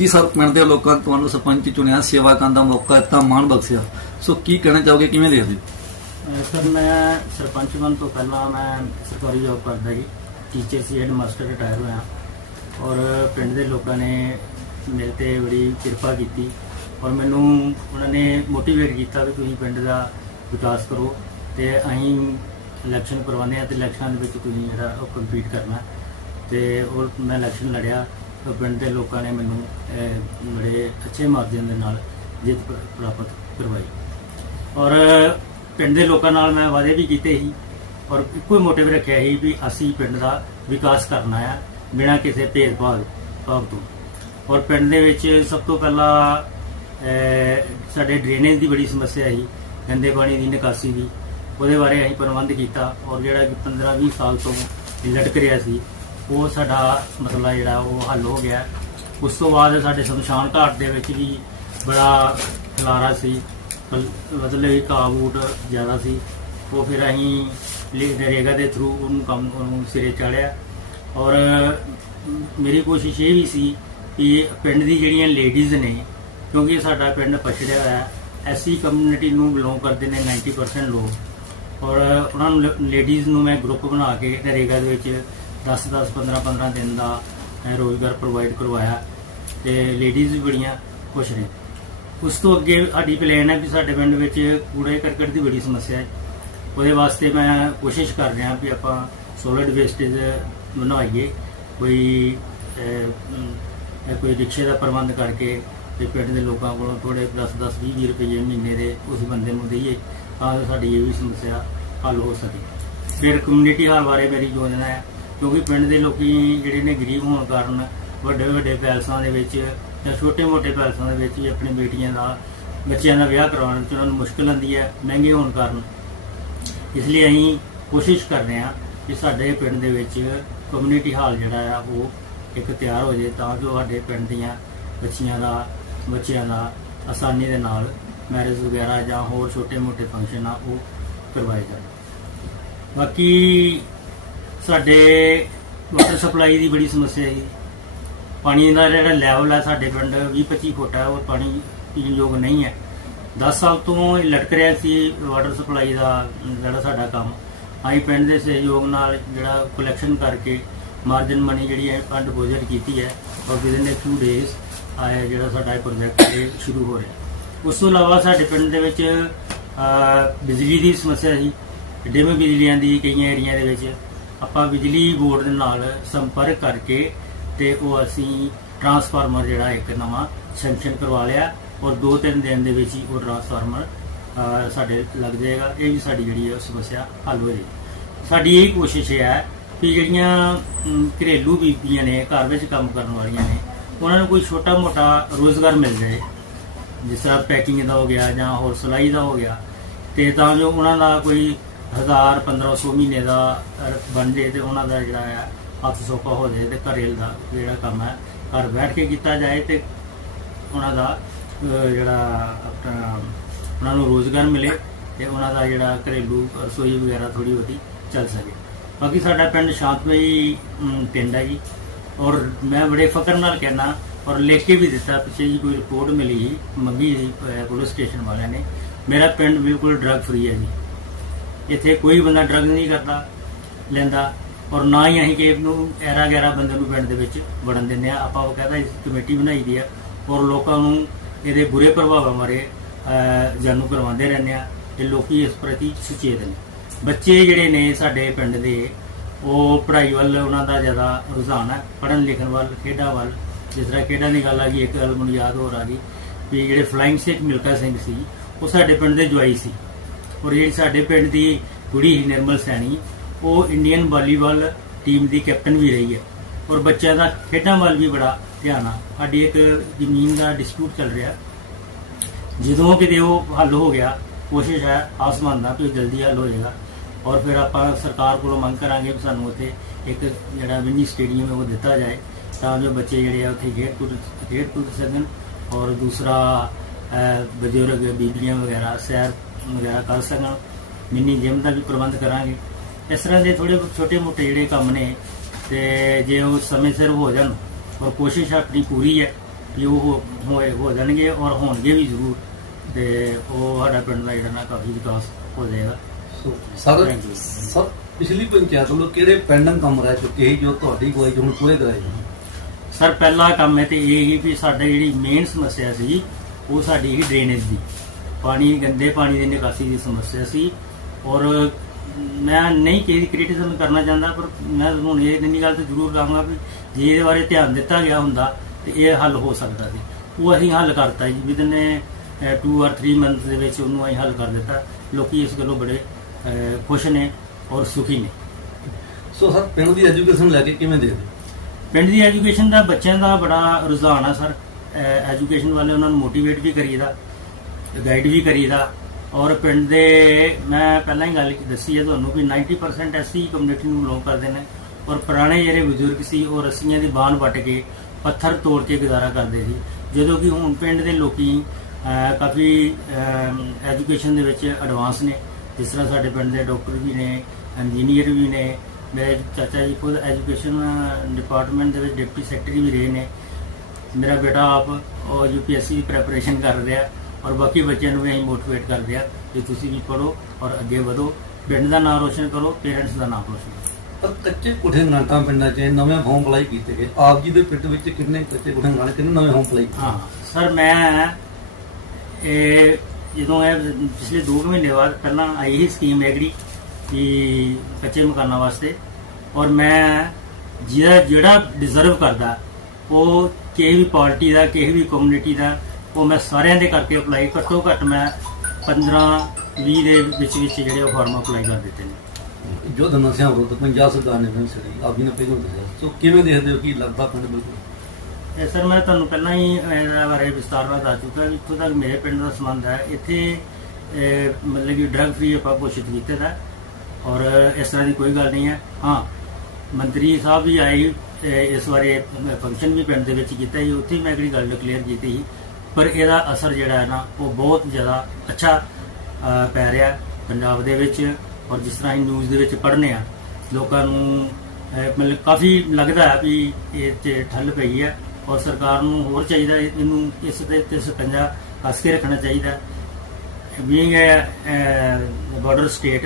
ਜੀ ਸਰ, ਪਿੰਡ ਦੇ ਲੋਕਾਂ ਨੇ ਤੁਹਾਨੂੰ ਸਰਪੰਚ ਚੁਣਿਆ, ਸੇਵਾ ਕਰਨ ਦਾ ਮੌਕਾ ਦਿੱਤਾ, ਮਾਣ ਬਖਸ਼ਿਆ। ਸੋ ਕੀ ਕਹਿਣਾ ਚਾਹੋਗੇ, ਕਿਵੇਂ ਦੇਖਦੇ ਹੋ? ਅਹ ਸਰ, ਮੈਂ ਸਰਪੰਚ ਬਣਨ ਤੋਂ ਪਹਿਲਾਂ ਮੈਂ ਸਰਕਾਰੀ ਜੋਬ ਕਰਦਾ ਜੀ ਟੀਚਰ ਸੀ ਹੈਡ ਮਾਸਟਰ ਰਿਟਾਇਰ ਹੋਇਆ। ਔਰ ਪਿੰਡ ਦੇ ਲੋਕਾਂ ਨੇ ਮੇਰੇ ਤੇ ਬੜੀ ਕਿਰਪਾ ਕੀਤੀ। ਔਰ ਮੈਨੂੰ ਉਹਨਾਂ ਨੇ ਮੋਟੀਵੇਟ ਕੀਤਾ ਵੀ ਤੁਸੀਂ ਪਿੰਡ ਦਾ ਵਿਕਾਸ ਕਰੋ ਤੇ ਅਸੀਂ ਇਲੈਕਸ਼ਨ ਕਰਵਾਉਂਦੇ ਆ ਤੇ ਇਲੈਕਸ਼ਨਾਂ ਦੇ ਵਿੱਚ ਤੁਸੀਂ ਜਿਹੜਾ ਉਹ ਕੰਪੀਟ ਕਰਨਾ। ਤੇ ਉਹ ਮੈਂ ਇਲੈਕਸ਼ਨ ਲੜਿਆ। ਪਿੰਡ ਦੇ ਲੋਕਾਂ ਨੇ ਮੈਨੂੰ ਅਹ, ਬੜੇ ਅੱਛੇ ਮਾਧਿਅਮ ਦੇ ਨਾਲ ਜਿੱਤ ਪ੍ਰ- ਪ੍ਰਾਪਤ ਕਰਵਾਈ। ਔਰ ਪਿੰਡ ਦੇ ਲੋਕਾਂ ਨਾਲ ਮੈਂ ਵਾਅਦੇ ਵੀ ਕੀਤੇ ਸੀ ਔਰ ਇੱਕੋ ਹੀ ਮੋਟਿਵ ਰੱਖਿਆ ਸੀ ਵੀ ਅਸੀਂ ਪਿੰਡ ਦਾ ਵਿਕਾਸ ਕਰਨਾ ਆ ਬਿਨਾਂ ਕਿਸੇ ਭੇਦਭਾਵ ਭਾਵ ਤੋਂ। ਔਰ ਪਿੰਡ ਦੇ ਵਿੱਚ ਸਭ ਤੋਂ ਪਹਿਲਾਂ ਅਹ, ਸਾਡੇ ਡਰੇਨੇਜ ਦੀ ਬੜੀ ਸਮੱਸਿਆ ਸੀ ਗੰਦੇ ਪਾਣੀ ਦੀ ਨਿਕਾਸੀ ਦੀ। ਉਹਦੇ ਬਾਰੇ ਅਸੀਂ ਪ੍ਰਬੰਧ ਕੀਤਾ ਔਰ ਜਿਹੜਾ ਕਿ 15-20 ਸਾਲ ਤੋਂ ਲਟਕ ਰਿਹਾ ਸੀ ਉਹ ਸਾਡਾ ਮਸਲਾ ਜਿਹੜਾ ਉਹ ਹੱਲ ਹੋ ਗਿਆ। ਉਸ ਤੋਂ ਬਾਅਦ ਸਾਡੇ ਸ਼ਮਸ਼ਾਨ ਘਾਟ ਦੇ ਵਿੱਚ ਵੀ ਬੜਾ ਖਲਾਰਾ ਸੀ। ਮਲ- ਮਤਲਬ ਕਿ ਕਾਬੂਟ ਜ਼ਿਆਦਾ ਸੀ। ਉਹ ਫਿਰ ਅਸੀਂ ਲੇ- ਨਰੇਗਾ ਦੇ ਥਰੂ ਉਹਨੂੰ ਕੰਮ, ਉਹਨੂੰ ਸਿਰੇ ਚਾੜਿਆ। ਔਰ ਮੇਰੀ ਕੋਸ਼ਿਸ਼ ਇਹ ਵੀ ਸੀ ਕਿ ਪਿੰਡ ਦੀ ਜਿਹੜੀਆਂ ਲੇਡੀਜ਼ ਨੇ, ਕਿਉਂਕਿ ਸਾਡਾ ਪਿੰਡ ਪਛੜਿਆ ਹੋਇਆ ਹੈ, ਐਸੀ ਕਮਿਊਨਿਟੀ ਨੂੰ ਬਿਲੋਂਗ ਕਰਦੇ ਨੇ 90% ਲੋਕ। ਔਰ ਉਹਨਾਂ ਨੂੰ ਲੇਡੀਜ਼ ਨੂੰ ਮੈਂ ਗਰੁੱਪ ਬਣਾ ਕੇ ਨਰੇਗਾ ਦੇ ਵਿੱਚ 10 10 15 15 ਦਿਨ ਦਾ ਮੈਂ ਰੋਜ਼ਗਾਰ ਪ੍ਰੋਵਾਈਡ ਕਰਵਾਇਆ ਤੇ ਲੇਡੀਜ਼ ਵੀ ਬੜੀਆਂ ਖੁਸ਼ ਨੇ। ਉਸ ਤੋਂ ਅੱਗੇ ਸਾਡੀ ਪਲਾਨ ਹੈ ਵੀ ਸਾਡੇ ਪਿੰਡ ਵਿੱਚ ਕੂੜੇ ਕਰਕਟ ਦੀ ਬੜੀ ਸਮੱਸਿਆ ਹੈ। ਉਹਦੇ ਵਾਸਤੇ ਮੈਂ ਕੋਸ਼ਿਸ਼ ਕਰ ਰਿਹਾ ਵੀ ਆਪਾਂ ਸੋਲਿਡ ਵੇਸਟੇਜ ਬਣਾਈਏ। ਕੋਈ ਕੋਈ ਰਿਕਸ਼ੇ ਦਾ ਪ੍ਰਬੰਧ ਕਰਕੇ ਤੇ ਪਿੰਡ ਦੇ ਲੋਕਾਂ ਕੋਲੋਂ ਥੋੜੇ 10 10 20 20 ਰੁਪਏ ਮਹੀਨੇ ਦੇ ਉਸ ਬੰਦੇ ਨੂੰ ਦਈਏ ਤਾਂ ਜੋ ਸਾਡੀ ਇਹ ਵੀ ਸਮੱਸਿਆ ਹੱਲ ਹੋ ਸਕੇ। ਫਿਰ ਕਮਿਊਨਿਟੀ ਹਾਲ ਬਾਰੇ ਮੇਰੀ ਯੋਜਨਾ ਹੈ ਕਿਉਂਕਿ ਪਿੰਡ ਦੇ ਲੋਕੀ ਜਿਹੜੇ ਨੇ ਗਰੀਬ ਹੋਣ ਕਾਰਨ ਵੱਡੇ ਵੱਡੇ ਪੈਲਸਾਂ ਦੇ ਵਿੱਚ ਜਾਂ ਛੋਟੇ ਮੋਟੇ ਪੈਲਸਾਂ ਦੇ ਵਿੱਚ ਵੀ ਆਪਣੀ ਬੇਟੀਆਂ ਦਾ, ਬੱਚਿਆਂ ਦਾ ਵਿਆਹ ਕਰਵਾਉਣ ਵਿੱਚ ਉਹਨਾਂ ਨੂੰ ਮੁਸ਼ਕਲ ਆਉਂਦੀ ਹੈ, ਮਹਿੰਗੇ ਹੋਣ ਕਾਰਨ। ਇਸ ਲਈ ਅਸੀਂ ਕੋਸ਼ਿਸ਼ ਕਰ ਰਹੇ ਹਾਂ ਕਿ ਸਾਡੇ ਪਿੰਡ ਦੇ ਵਿੱਚ ਕਮਿਊਨਿਟੀ ਹਾਲ ਜਿਹੜਾ ਆ, ਉਹ ਇੱਕ ਤਿਆਰ ਹੋ ਜਾਏ ਤਾਂ ਜੋ ਸਾਡੇ ਪਿੰਡ ਦੀਆਂ ਬੱਚੀਆਂ ਦਾ, ਬੱਚਿਆਂ ਦਾ ਆਸਾਨੀ ਦੇ ਨਾਲ ਮੈਰਿਜ ਵਗੈਰਾ ਜਾਂ ਹੋਰ ਛੋਟੇ-ਮੋਟੇ ਫੰਕਸ਼ਨ ਆ, ਉਹ ਕਰਵਾਏ ਜਾਣ। ਬਾਕੀ ਸਾਡੇ ਵਾਟਰ ਸਪਲਾਈ ਦੀ ਬੜੀ ਸਮੱਸਿਆ ਹੈ ਪਾਣੀ ਦਾ ਜਿਹੜਾ ਲੈਵਲ ਹੈ ਸਾਡੇ ਪਿੰਡ 20-25 ਫੁੱਟ ਹੈ ਉਹ ਪਾਣੀ ਪੀਣ ਯੋਗ ਨਹੀਂ ਹੈ। 10 ਸਾਲ ਤੋਂ ਇਹ ਲਟਕ ਰਿਹਾ ਸੀ ਵਾਟਰ ਸਪਲਾਈ ਦਾ ਜਿਹੜਾ ਸਾਡਾ ਕੰਮ। ਅਸੀਂ ਪਿੰਡ ਦੇ ਸਹਿਯੋਗ ਨਾਲ ਜਿਹੜਾ ਕਲੈਕਸ਼ਨ ਕਰਕੇ ਮਾਰਜਨ ਮਨੀ ਜਿਹੜੀ ਹੈ ਫੰਡ ਡਿਪੋਜ਼ਿਟ ਕੀਤੀ ਹੈ ਔਰ ਵਿਦਨ ਅ ਫਿਊ ਡੇਜ਼ ਆਇਆ ਜਿਹੜਾ ਸਾਡਾ ਇਹ ਪ੍ਰੋਜੈਕਟ ਇਹ ਸ਼ੁਰੂ ਹੋ ਰਿਹਾ। ਉਸ ਤੋਂ ਇਲਾਵਾ ਸਾਡੇ ਪਿੰਡ ਦੇ ਵਿੱਚ ਬਿਜਲੀ ਦੀ ਸਮੱਸਿਆ ਸੀ। ਡਿਮ ਬਿਜਲੀ ਦੀ ਕਈਆਂ ਏਰੀਆ ਦੇ ਵਿੱਚ। ਆਪਾਂ ਬਿਜਲੀ ਬੋਰਡ ਦੇ ਨਾਲ ਸੰਪਰਕ ਕਰਕੇ ਤੇ ਉਹ ਅਸੀਂ ਟਰਾਂਸਫਾਰਮਰ ਜਿਹੜਾ ਇੱਕ ਨਵਾਂ ਸੈਂਕਸ਼ਨ ਕਰਵਾ ਲਿਆ ਔਰ 2-3 ਦਿਨ ਦੇ ਵਿੱਚ ਹੀ ਉਹ ਟਰਾਂਸਫਾਰਮਰ ਸਾਡੇ ਲੱਗ ਜਾਏਗਾ। ਇਹ ਵੀ ਸਾਡੀ ਜਿਹੜੀ ਹੈ ਉਹ ਸਮੱਸਿਆ ਹੱਲ ਹੋ ਜਾਏਗੀ। ਸਾਡੀ ਇਹ ਕੋਸ਼ਿਸ਼ ਹੈ ਕਿ ਜਿਹੜੀਆਂ ਘਰੇਲੂ ਬੀਬੀਆਂ ਨੇ, ਘਰ ਵਿੱਚ ਕੰਮ ਕਰਨ ਵਾਲੀਆਂ ਨੇ, ਉਹਨਾਂ ਨੂੰ ਕੋਈ ਛੋਟਾ-ਮੋਟਾ ਰੋਜ਼ਗਾਰ ਮਿਲ ਜਾਏ। ਜਿਸ ਤਰ੍ਹਾਂ ਪੈਕਿੰਗ ਦਾ ਹੋ ਗਿਆ ਜਾਂ ਹੋਰ ਸਿਲਾਈ ਦਾ ਹੋ ਗਿਆ, ਤੇ ਤਾਂ ਜੋ ਉਹਨਾਂ ਦਾ ਕੋਈ 1000 1500 ਮਹੀਨੇ ਦਾ ਬਣ ਜੇ ਤੇ ਉਹਨਾਂ ਦਾ ਜਿਹੜਾ ਹੈ ਹੱਥ ਸੌਖਾ ਹੋ ਜਾਏ ਤੇ ਘਰੇਲ ਦਾ ਜਿਹੜਾ ਕੰਮ ਹੈ, ਘਰ ਬੈਠ ਕੇ ਕੀਤਾ ਜਾਏ ਤੇ ਉਹਨਾਂ ਦਾ ਜਿਹੜਾ ਆਪਣਾ, ਉਹਨਾਂ ਨੂੰ ਰੋਜ਼ਗਾਰ ਮਿਲੇ ਤੇ ਉਹਨਾਂ ਦਾ ਜਿਹੜਾ ਘਰੇਲੂ ਰਸੋਈ ਵਗੈਰਾ ਥੋੜੀ ਬਹੁਤੀ ਚੱਲ ਸਕੇ। ਬਾਕੀ ਸਾਡਾ ਪਿੰਡ ਸ਼ਾਂਤਮਈ ਪਿੰਡ ਹੈ ਜੀ। ਔਰ ਮੈਂ ਬੜੇ ਫਕਰ ਨਾਲ ਕਹਿਣਾ ਔਰ ਲਿਖ ਕੇ ਵੀ ਦਿੱਤਾ, ਪਿੱਛੇ ਜੀ ਕੋਈ ਰਿਪੋਰਟ ਮਿਲੀ ਸੀ, ਮੰਗੀ ਪੁਲਿਸ ਸਟੇਸ਼ਨ ਵਾਲਿਆਂ ਨੇ। ਮੇਰਾ ਪਿੰਡ ਬਿਲਕੁਲ ਡਰਗ ਫਰੀ ਹੈ ਜੀ। ਇੱਥੇ ਕੋਈ ਬੰਦਾ ਡਰਗ ਨਹੀਂ ਕਰਦਾ ਲੈਂਦਾ ਔਰ ਨਾ ਹੀ ਅਸੀਂ ਕਿਸੇ ਨੂੰ ਐਰਾ ਗੈਰਾ ਬੰਦੇ ਨੂੰ ਪਿੰਡ ਦੇ ਵਿੱਚ ਵੜਨ ਦਿੰਦੇ ਆ ਆਪਾਂ ਉਹ ਕਹਿੰਦਾ ਇਸ ਕਮੇਟੀ ਬਣਾਈ ਦੀ ਆ ਔਰ ਲੋਕਾਂ ਨੂੰ ਇਹਦੇ ਬੁਰੇ ਪ੍ਰਭਾਵਾਂ ਬਾਰੇ ਅਹ, ਜਾਣੂ ਕਰਵਾਉਂਦੇ ਰਹਿੰਦੇ ਆ ਤੇ ਲੋਕੀ ਇਸ ਪ੍ਰਤੀ ਸੁਚੇਤ ਨੇ। ਬੱਚੇ ਜਿਹੜੇ ਨੇ ਸਾਡੇ ਪਿੰਡ ਦੇ ਉਹ ਪੜ੍ਹਾਈ ਵੱਲ ਉਹਨਾਂ ਦਾ ਜ਼ਿਆਦਾ ਰੁਝਾਨ ਹੈ। ਪੜ੍ਹਨ ਲਿਖਣ ਵੱਲ ਖੇਡਾਂ ਵੱਲ ਜਿਸ ਤਰ੍ਹਾਂ ਖੇਡਾਂ ਦੀ ਗੱਲ ਆ ਗਈ ਇੱਕ ਗੱਲ ਮੈਨੂੰ ਯਾਦ ਆ ਗਈ ਵੀ ਜਿਹੜੇ ਫਲਾਈਂਗ ਸਿੱਖ ਮਿਲਕਾ ਸਿੰਘ ਸੀ ਉਹ ਸਾਡੇ ਪਿੰਡ ਦੇ ਜਵਾਈ ਸੀ। ਔਰ ਜਿਹੜੀ ਸਾਡੇ ਪਿੰਡ ਦੀ ਕੁੜੀ ਸੀ ਨਿਰਮਲ ਸੈਣੀ, ਉਹ ਇੰਡੀਅਨ ਵਾਲੀਬਾਲ ਟੀਮ ਦੀ ਕੈਪਟਨ ਵੀ ਰਹੀ ਹੈ। ਔਰ ਬੱਚਿਆਂ ਦਾ ਖੇਡਾਂ ਵੱਲ ਵੀ ਬੜਾ ਧਿਆਨ ਆ। ਸਾਡੀ ਇੱਕ ਜ਼ਮੀਨ ਦਾ ਡਿਸਪਿਊਟ ਚੱਲ ਰਿਹਾ। ਜਦੋਂ ਕਿਤੇ ਉਹ ਹੱਲ ਹੋ ਗਿਆ, ਕੋਸ਼ਿਸ਼ ਹੈ ਆਸਮਾਨ ਦਾ ਕਿ ਉਹ ਜਲਦੀ ਹੱਲ ਹੋ ਜਾਏਗਾ। ਔਰ ਫਿਰ ਆਪਾਂ ਸਰਕਾਰ ਕੋਲੋਂ ਮੰਗ ਕਰਾਂਗੇ ਕਿ ਸਾਨੂੰ ਉੱਥੇ ਇੱਕ ਜਿਹੜਾ ਮਿੰਨੀ ਸਟੇਡੀਅਮ ਹੈ, ਉਹ ਦਿੱਤਾ ਜਾਏ, ਤਾਂ ਜੋ ਬੱਚੇ ਜਿਹੜੇ ਆ ਉੱਥੇ ਖੇਡ ਕੁੱਦ ਖੇਡ ਕੁੱਦ ਸਕਣ। ਔਰ ਦੂਸਰਾ ਬਜ਼ੁਰਗ ਬੀਬੀਆਂ ਵਗੈਰਾ, ਸੈਰ ਵਗੈਰਾ ਕਰ ਸਕਣ ਮਿੰਨੀ ਜਿਮ ਦਾ ਵੀ ਪ੍ਰਬੰਧ ਕਰਾਂਗੇ। ਇਸ ਤਰ੍ਹਾਂ ਦੇ ਥੋੜੇ ਛੋਟੇ ਮੋਟੇ ਜਿਹੜੇ ਕੰਮ ਨੇ ਤੇ ਜੇ ਉਹ ਸਮੇਂ ਸਿਰ ਹੋ ਜਾਣ ਔਰ ਕੋਸ਼ਿਸ਼ ਆਪਣੀ ਪੂਰੀ ਹੈ ਵੀ ਉਹ ਹੋਏ ਹੋ ਜਾਣਗੇ ਔਰ ਹੋਣਗੇ ਵੀ ਜ਼ਰੂਰ ਤੇ ਉਹ ਸਾਡਾ ਪਿੰਡ ਦਾ ਜਿਹੜਾ ਨਾ ਕਾਫੀ ਵਿਕਾਸ ਹੋ ਜਾਏਗਾ। ਸਰ. ਸਰ ਪਿਛਲੀ ਪੰਚਾਇਤ ਵੱਲੋਂ ਕਿਹੜੇ ਪੈਂਡਿੰਗ ਕੰਮ ਰਹਿ ਚੁੱਕੇ ਜੋ ਤੁਹਾਡੀ ਗਵਾਈ ਹੁਣ ਪੂਰੇ ਕਰਾਏ ਸਰ ਪਹਿਲਾ ਕੰਮ ਹੈ ਤੇ ਇਹ ਹੀ ਵੀ ਸਾਡੇ ਜਿਹੜੀ ਮੇਨ ਸਮੱਸਿਆ ਸੀ ਉਹ ਸਾਡੀ ਹੀ ਡਰੇਨੇਜ ਦੀ। ਪਾਣੀ ਗੰਦੇ ਪਾਣੀ ਦੀ ਨਿਕਾਸੀ ਦੀ ਸਮੱਸਿਆ ਸੀ। ਔਰ ਮੈਂ ਨਹੀਂ ਕਿਸੇ ਦੀ ਕ੍ਰਿਟਿਸਿਜ਼ਮ ਕਰਨਾ ਚਾਹੁੰਦਾ ਪਰ ਮੈਂ ਹੁਣ ਇਹ ਇੰਨੀ ਗੱਲ ਤੇ ਜ਼ਰੂਰ ਕਹਾਂਗਾ ਵੀ ਜੇ ਇਹਦੇ ਬਾਰੇ ਧਿਆਨ ਦਿੱਤਾ ਗਿਆ ਹੁੰਦਾ ਤੇ ਇਹ ਹੱਲ ਹੋ ਸਕਦਾ ਸੀ। ਉਹ ਅਸੀਂ ਹੱਲ ਕਰਤਾ ਜੀ। ਵਿਦਨ 2 ਔਰ 3 ਮੰਥ ਦੇ ਵਿੱਚ ਉਹਨੂੰ ਅਸੀਂ ਹੱਲ ਕਰ ਦਿੱਤਾ। ਲੋਕੀ ਇਸ ਗੱਲੋਂ ਬੜੇ ਖੁਸ਼ ਨੇ ਔਰ ਸੁਖੀ ਨੇ। ਸੋ ਸਰ ਪਿੰਡ ਦੀ ਐਜੂਕੇਸ਼ਨ ਲੈ ਕੇ ਕਿਵੇਂ ਦੇਖਦੇ? ਪਿੰਡ ਦੀ ਐਜੂਕੇਸ਼ਨ ਦਾ ਬੱਚਿਆਂ ਦਾ ਬੜਾ ਰੁਝਾਨ ਆ ਸਰ। ਐਜੂਕੇਸ਼ਨ ਵਾਲੇ ਉਹਨਾਂ ਨੂੰ ਮੋਟੀਵੇਟ ਵੀ ਕਰੀਦਾ। ਗਾਈਡ ਵੀ ਕਰੀਦਾ। ਔਰ ਪਿੰਡ ਦੇ, ਮੈਂ ਪਹਿਲਾਂ ਹੀ ਗੱਲ ਦੱਸੀ ਹੈ ਤੁਹਾਨੂੰ ਵੀ 90% ਐਸੀ ਕਮਿਊਨਿਟੀ ਨੂੰ ਬਿਲੋਂਗ ਕਰਦੇ ਨੇ। ਔਰ ਪੁਰਾਣੇ ਜਿਹੜੇ ਬਜ਼ੁਰਗ ਸੀ, ਉਹ ਰੱਸੀਆਂ ਦੀ ਬਾਣ ਵੱਟ ਕੇ ਪੱਥਰ ਤੋੜ ਕੇ ਗੁਜ਼ਾਰਾ ਕਰਦੇ ਸੀ। ਜਦੋਂ ਕਿ ਹੁਣ ਪਿੰਡ ਦੇ ਲੋਕੀ ਕਾਫੀ ਐਜੂਕੇਸ਼ਨ ਦੇ ਵਿੱਚ ਐਡਵਾਂਸ ਨੇ। ਜਿਸ ਤਰ੍ਹਾਂ ਸਾਡੇ ਪਿੰਡ ਦੇ ਡਾਕਟਰ ਵੀ ਨੇ ਇੰਜੀਨੀਅਰ ਵੀ ਨੇ। ਮੇਰੇ ਚਾਚਾ ਜੀ ਖੁਦ ਐਜੂਕੇਸ਼ਨ ਡਿਪਾਰਟਮੈਂਟ ਦੇ ਵਿੱਚ ਡਿਪਟੀ ਸੈਕਟਰੀ ਵੀ ਰਹੇ ਨੇ। ਮੇਰਾ ਬੇਟਾ ਆਪ ਉਹ ਯੂਪੀਐਸਸੀ ਦੀ ਪ੍ਰੈਪਰੇਸ਼ਨ ਕਰ ਰਿਹਾ। ਔਰ ਬਾਕੀ ਬੱਚਿਆਂ ਨੂੰ ਵੀ ਅਸੀਂ ਮੋਟੀਵੇਟ ਕਰਦੇ ਆ ਕਿ ਤੁਸੀਂ ਵੀ ਪੜੋ ਔਰ ਅੱਗੇ ਵਧੋ। ਪਿੰਡ ਦਾ ਨਾਮ ਰੋਸ਼ਨ ਕਰੋ ਪੇਰੈਂਟਸ ਦਾ ਨਾਮ ਰੋਸ਼ਨ ਕਰੋ। ਪਰ ਕੱਚੇ ਕੁਠੇ ਗ੍ਰਾਂਟਾਂ ਪਿੰਡਾਂ 'ਚ ਨਵੇਂ ਫਾਰਮ ਅਪਲਾਈ ਕੀਤੇ ਗਏ। ਆਪ ਜੀ ਦੇ ਪਿੰਡ ਵਿੱਚ ਕਿੰਨੇ ਕੱਚੇ ਕੁਠੇ ਗ੍ਰਾਂਟ ਕਿੰਨੇ ਨਵੇਂ ਫਾਰਮ ਅਪਲਾਈ ਹਾਂ ਸਰ ਮੈਂ ਇਹ ਜਦੋਂ ਇਹ ਪਿਛਲੇ 2 ਮਹੀਨੇ ਬਾਅਦ ਪਹਿਲਾਂ ਆਈ ਹੀ ਸਕੀਮ ਐਗਰੀ ਕਿ ਕੱਚੇ ਮਕਾਨਾਂ ਵਾਸਤੇ। ਔਰ ਮੈਂ ਜਿਹੜਾ ਜਿਹੜਾ ਡਿਜ਼ਰਵ ਕਰਦਾ ਉਹ ਕਿਸੇ ਵੀ ਪਾਰਟੀ ਦਾ ਕਿਸੇ ਵੀ ਕਮਿਊਨਿਟੀ ਦਾ ਉਹ ਮੈਂ ਸਾਰਿਆਂ ਦੇ ਕਰਕੇ ਅਪਲਾਈ ਘੱਟੋ ਘੱਟ ਮੈਂ 15 20 ਦੇ ਵਿੱਚ ਵਿੱਚ ਜਿਹੜੇ ਉਹ ਫਾਰਮ ਅਪਲਾਈ ਕਰ ਦਿੱਤੇ ਨੇ। ਜੋ ਨਸ਼ਿਆਂ ਵਿਰੁੱਧ ਪੰਜਾਬ ਸਰਕਾਰ ਨੇ ਫਿਰ ਛੜੀ ਆਪ ਜੀ ਨੇ ਪਹਿਲਾਂ ਦੱਸਿਆ। ਸੋ ਕਿਵੇਂ ਦੇਖਦੇ ਹੋ ਕਿ ਲੱਗਦਾ ਪਿੰਡ ਬਿਲਕੁਲ? ਇਹ ਸਰ ਮੈਂ ਤੁਹਾਨੂੰ ਪਹਿਲਾਂ ਹੀ ਇਹਦੇ ਬਾਰੇ ਵਿਸਤਾਰ ਨਾਲ ਦੱਸ ਚੁੱਕਾ ਇੱਥੋਂ ਤੱਕ ਮੇਰੇ ਪਿੰਡ ਦਾ ਸੰਬੰਧ ਹੈ। ਇੱਥੇ ਮਤਲਬ ਕਿ ਡਰਗ ਫ੍ਰੀ ਆਪਾਂ ਘੋਸ਼ਿਤ ਕੀਤੇ ਦਾ ਔਰ ਇਸ ਤਰ੍ਹਾਂ ਦੀ ਕੋਈ ਗੱਲ ਨਹੀਂ ਹੈ। ਹਾਂ ਮੰਤਰੀ ਸਾਹਿਬ ਵੀ ਆਏ ਇਸ ਬਾਰੇ ਫੰਕਸ਼ਨ ਵੀ ਪਿੰਡ ਦੇ ਵਿੱਚ ਕੀਤਾ ਸੀ। ਉੱਥੇ ਮੈਂ ਅਗਲੀ ਗੱਲ ਡਿਕਲੇਅਰ ਕੀਤੀ ਸੀ? ਪਰ ਇਹਦਾ ਅਸਰ ਜਿਹੜਾ ਹੈ ਨਾ, ਉਹ ਬਹੁਤ ਜ਼ਿਆਦਾ ਅੱਛਾ ਪੈ ਰਿਹਾ ਪੰਜਾਬ ਦੇ ਵਿੱਚ ਔਰ ਜਿਸ ਤਰ੍ਹਾਂ ਹੀ ਨਿਊਜ਼ ਦੇ ਵਿੱਚ ਪੜ੍ਹਨੇ ਆ, ਲੋਕਾਂ ਨੂੰ ਮਤਲਬ ਕਾਫੀ ਲੱਗਦਾ ਹੈ ਵੀ ਇਹ ਤੇ ਠੱਲ ਪਈ ਹੈ ਔਰ ਸਰਕਾਰ ਨੂੰ ਹੋਰ ਚਾਹੀਦਾ ਇਹਨੂੰ ਇਸ ਦੇ ਤੇ ਸਕੰਜਾ ਕੱਸ ਕੇ ਰੱਖਣਾ ਚਾਹੀਦਾ ਬੀਇੰਗ ਅ ਬਾਰਡਰ ਸਟੇਟ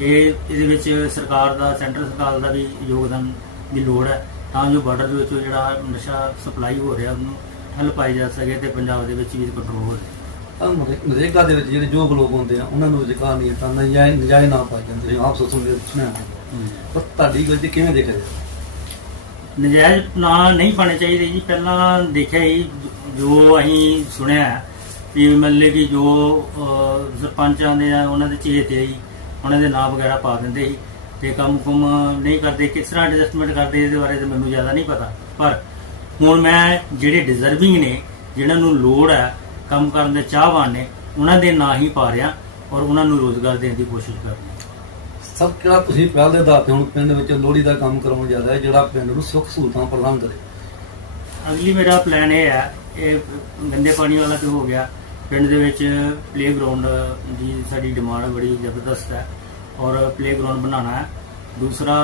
ਇਹ, ਇਹਦੇ ਵਿੱਚ ਸਰਕਾਰ ਦਾ ਸੈਂਟਰ ਸਰਕਾਰ ਦਾ ਵੀ ਯੋਗਦਾਨ ਦੀ ਲੋੜ ਹੈ। ਤਾਂ ਜੋ ਬਾਰਡਰ ਦੇ ਵਿੱਚ ਜਿਹੜਾ ਨਸ਼ਾ ਸਪਲਾਈ ਹੋ ਰਿਹਾ ਉਹਨੂੰ ਠੱਲ ਪਾਈ ਜਾ ਸਕੇ ਤੇ ਪੰਜਾਬ ਦੇ ਵਿੱਚ ਵੀ ਕੰਟਰੋਲ ਹੋ ਸਕੇ। ਨਰੇਗਾ ਦੇ ਵਿੱਚ ਜਿਹੜੇ ਯੋਗ ਲੋਕ ਹੁੰਦੇ ਆ ਉਹਨਾਂ ਨੂੰ ਰੁਜ਼ਗਾਰ ਨਹੀਂ ਤਾਂ ਨਜਾਇਜ਼ ਨਜਾਇਜ਼ ਨਾ ਪਾਈ ਜਾਂਦੇ ਸੀ ਆਪ ਸੋਚੋ ਮੇਰੇ ਸੁਣਿਆ ਪਰ ਤੁਹਾਡੀ ਗੱਲ ਤੇ ਕਿਵੇਂ ਦੇਖਿਆ ਜਾਏ ਨਜਾਇਜ਼ ਨਾਂ ਨਹੀਂ ਪਾਣੇ ਚਾਹੀਦੇ ਜੀ ਪਹਿਲਾਂ ਦੇਖਿਆ ਹੀ ਜੋ ਅਸੀਂ ਸੁਣਿਆ ਹੈ ਵੀ ਮਤਲਬ ਕਿ ਜੋ ਅਹ, ਸਰਪੰਚਾਂ ਦੇ ਆ ਉਹਨਾਂ ਦੇ ਚੇਤੇ ਹੀ ਉਹਨਾਂ ਦੇ ਨਾਮ ਵਗੈਰਾ ਪਾ ਦਿੰਦੇ ਸੀ ਤੇ ਕੰਮ ਕੁਮ ਨਹੀਂ ਕਰਦੇ ਕਿਸ ਤਰ੍ਹਾਂ ਐਡਜਸਟਮੈਂਟ ਕਰਦੇ ਇਹਦੇ ਬਾਰੇ ਤਾਂ ਮੈਨੂੰ ਜ਼ਿਆਦਾ ਨਹੀਂ ਪਤਾ। ਪਰ ਹੁਣ ਮੈਂ ਜਿਹੜੇ ਡਿਜ਼ਰਵਿੰਗ ਨੇ ਜਿਨ੍ਹਾਂ ਨੂੰ ਲੋੜ ਹੈ ਕੰਮ ਕਰਨ ਦੇ ਚਾਹਵਾਨ ਨੇ ਉਹਨਾਂ ਦੇ ਨਾਂ ਹੀ ਪਾ ਰਿਹਾ ਔਰ ਉਹਨਾਂ ਨੂੰ ਰੋਜ਼ਗਾਰ ਦੇਣ ਦੀ ਕੋਸ਼ਿਸ਼ ਕਰ ਰਿਹਾ। ਸਭ ਕਿਹੜਾ ਤੁਸੀਂ ਪਹਿਲ ਦੇ ਆਧਾਰ ਤੇ ਹੁਣ ਪਿੰਡ ਵਿੱਚ ਲੋਹੜੀ ਦਾ ਕੰਮ ਕਰਾਉਣ ਜ਼ਿਆਦਾ ਹੈ ਜਿਹੜਾ ਪਿੰਡ ਨੂੰ ਸੁੱਖ ਸਹੂਲਤਾਂ ਪ੍ਰਦਾਨ ਕਰੇ। ਅਗਲੀ ਮੇਰਾ ਪਲਾਨ ਇਹ ਹੈ ਇਹ ਗੰਦੇ ਪਾਣੀ ਵਾਲਾ ਤੇ ਹੋ ਗਿਆ। ਪਿੰਡ ਦੇ ਵਿੱਚ ਪਲੇਗਰਾਉਂਡ ਦੀ ਸਾਡੀ ਡਿਮਾਂਡ ਬੜੀ ਜ਼ਬਰਦਸਤ ਹੈ ਔਰ ਪਲੇਗਰਾਉਂਡ ਬਣਾਉਣਾ ਹੈ। ਦੂਸਰਾ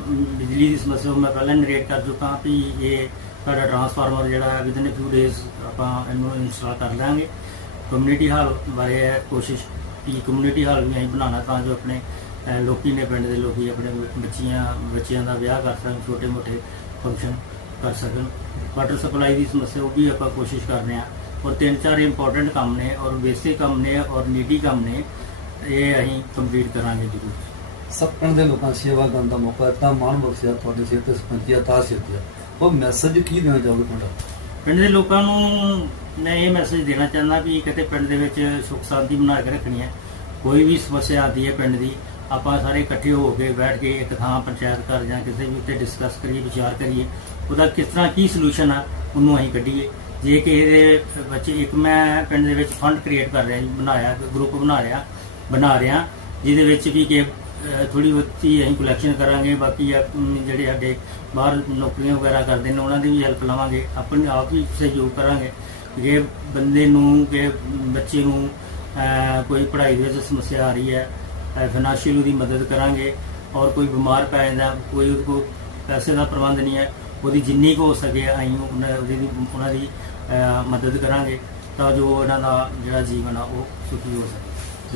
ਬਿਜਲੀ ਦੀ ਸਮੱਸਿਆ ਮੈਂ ਪਹਿਲਾਂ ਨਰੇਟ ਕਰ ਚੁੱਕਾ ਵੀ ਇਹ ਤੁਹਾਡਾ ਟਰਾਂਸਫਾਰਮਰ ਜਿਹੜਾ ਹੈ ਵਿਦਨ ਫਿਊ ਡੇਜ਼ ਆਪਾਂ ਇਹਨੂੰ ਇੰਸਟਾਲ ਕਰ ਲਾਂਗੇ। ਕਮਿਊਨਿਟੀ ਹਾਲ ਬਾਰੇ ਹੈ ਕੋਸ਼ਿਸ਼ ਕਿ ਕਮਿਊਨਿਟੀ ਹਾਲ ਵੀ ਅਸੀਂ ਬਣਾਉਣਾ ਤਾਂ ਜੋ ਆਪਣੇ ਅਹ, ਲੋਕੀ ਨੇ ਪਿੰਡ ਦੇ ਲੋਕੀ ਆਪਣੇ ਬੱਚੀਆਂ ਬੱਚਿਆਂ ਦਾ ਵਿਆਹ ਕਰ ਸਕਣ ਛੋਟੇ ਮੋਟੇ ਫੰਕਸ਼ਨ ਕਰ ਸਕਣ। ਵਾਟਰ ਸਪਲਾਈ ਦੀ ਸਮੱਸਿਆ ਉਹ ਵੀ ਆਪਾਂ ਕੋਸ਼ਿਸ਼ ਕਰ ਰਹੇ ਹਾਂ। ਔਰ ਤਿੰਨ ਚਾਰ ਇੰਪੋਰਟੈਂਟ ਕੰਮ ਨੇ ਔਰ ਬੇਸਿਕ ਕੰਮ ਨੇ ਔਰ ਨੀਡੀ ਕੰਮ ਨੇ ਇਹ ਅਸੀਂ ਕੰਪਲੀਟ ਕਰਾਂਗੇ ਜ਼ਰੂਰ। ਸਭ ਪਿੰਡ ਦੇ ਲੋਕਾਂ ਨੂੰ ਸੇਵਾ ਕਰਨ ਦਾ ਮੌਕਾ ਤਾਂ ਮਾਣ ਬਖਸ਼ਿਆ ਤੁਹਾਡੇ ਸਿਰ ਤੇ ਸਰਪੰਚੀ ਤਾਂ ਸਿਰ ਤੇ ਉਹ ਮੈਸੇਜ ਕੀ ਦੇਣਾ ਚਾਹੋਗੇ ਪਿੰਡ ਪਿੰਡ ਦੇ ਲੋਕਾਂ ਨੂੰ ਮੈਂ ਇਹ ਮੈਸੇਜ ਦੇਣਾ ਚਾਹੁੰਦਾ ਵੀ ਕਿਤੇ ਪਿੰਡ ਦੇ ਵਿੱਚ ਸੁੱਖ ਸ਼ਾਂਤੀ ਬਣਾ ਕੇ ਰੱਖਣੀ ਹੈ। ਕੋਈ ਵੀ ਸਮੱਸਿਆ ਆਉਂਦੀ ਹੈ ਪਿੰਡ ਦੀ, ਆਪਾਂ ਸਾਰੇ ਇਕੱਠੇ ਹੋ ਕੇ ਬੈਠ ਕੇ ਇੱਕ ਥਾਂ ਪੰਚਾਇਤ ਘਰ ਜਾਂ ਕਿਸੇ ਵੀ ਉੱਤੇ ਡਿਸਕਸ ਕਰੀਏ, ਵਿਚਾਰ ਕਰੀਏ, ਉਹਦਾ ਕਿਸ ਤਰ੍ਹਾਂ ਕੀ ਸੋਲੂਸ਼ਨ ਆ, ਉਹਨੂੰ ਅਸੀਂ ਕੱਢੀਏ। ਜੇ ਕਿ ਇਹਦੇ ਬੱਚੇ, ਇੱਕ ਮੈਂ ਪਿੰਡ ਦੇ ਵਿੱਚ ਫੰਡ ਕ੍ਰੀਏਟ ਕਰ ਰਿਹਾ ਬਣਾਇਆ ਗਰੁੱਪ ਬਣਾ ਰਿਹਾ ਬਣਾ ਰਿਹਾ, ਜਿਹਦੇ ਵਿੱਚ ਵੀ ਕਿ ਥੋੜੀ ਬਹੁਤੀ ਅਸੀਂ ਕਲੈਕਸ਼ਨ ਕਰਾਂਗੇ, ਬਾਕੀ ਜਿਹੜੇ ਸਾਡੇ ਬਾਹਰ ਨੌਕਰੀਆਂ ਵਗੈਰਾ ਕਰਦੇ ਨੇ, ਉਹਨਾਂ ਦੀ ਵੀ ਹੈਲਪ ਲਵਾਂਗੇ। ਆਪਣੇ ਆਪ ਵੀ ਸਹਿਯੋਗ ਕਰਾਂਗੇ ਕਿ ਬੰਦੇ ਨੂੰ, ਕਿ ਬੱਚੇ ਨੂੰ ਕੋਈ ਪੜ੍ਹਾਈ ਦੇ ਵਿੱਚ ਸਮੱਸਿਆ ਆ ਰਹੀ ਹੈ ਫਾਈਨੈਂਸ਼ੀਅਲ ਉਹਦੀ ਮਦਦ ਕਰਾਂਗੇ। ਔਰ ਕੋਈ ਬਿਮਾਰ ਪੈ ਜਾਂਦਾ, ਕੋਈ ਉਹਦੇ ਕੋਲ ਪੈਸੇ ਦਾ ਪ੍ਰਬੰਧ ਨਹੀਂ ਹੈ, ਉਹਦੀ ਜਿੰਨੀ ਕੁ ਹੋ ਸਕੇ ਅਸੀਂ ਉਹਨਾਂ ਉਹਦੀ ਉਹਨਾਂ ਦੀ ਮਦਦ ਕਰਾਂਗੇ ਤਾਂ ਜੋ ਉਹਨਾਂ ਦਾ ਜਿਹੜਾ ਜੀਵਨ ਆ ਉਹ ਸੁਖੀ ਹੋ ਸਕੇ।